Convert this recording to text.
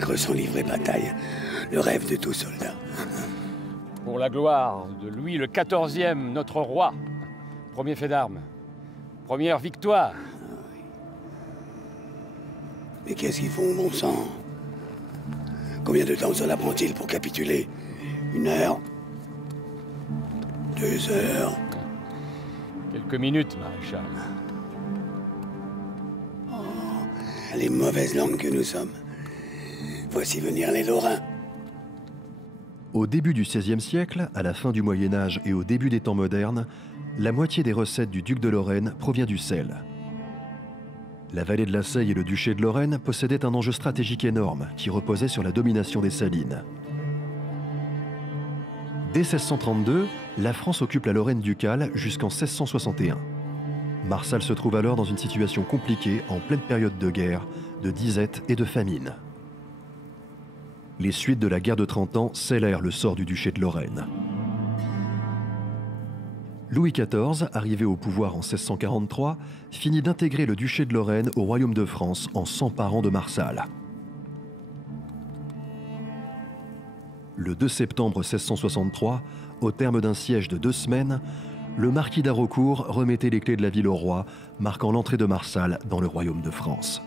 vaincre sans livrer bataille, le rêve de tout soldat. Pour la gloire de Louis le XIVe, notre roi. Premier fait d'armes. Première victoire. Mais qu'est-ce qu'ils font, bon sang? Combien de temps cela prend-il pour capituler? 1 heure? 2 heures? Quelques minutes, maréchal. Oh, les mauvaises langues que nous sommes. Voici venir les Lorrains. Au début du XVIe siècle, à la fin du Moyen-Âge et au début des temps modernes, la moitié des recettes du duc de Lorraine provient du sel. La vallée de la Seille et le duché de Lorraine possédaient un enjeu stratégique énorme qui reposait sur la domination des salines. Dès 1632, la France occupe la Lorraine ducale jusqu'en 1661. Marsal se trouve alors dans une situation compliquée en pleine période de guerre, de disette et de famine. Les suites de la guerre de 30 ans scellèrent le sort du duché de Lorraine. Louis XIV, arrivé au pouvoir en 1643, finit d'intégrer le duché de Lorraine au royaume de France en s'emparant de Marsal. Le 2 septembre 1663, au terme d'un siège de 2 semaines, le marquis d'Haraucourt remettait les clés de la ville au roi, marquant l'entrée de Marsal dans le royaume de France.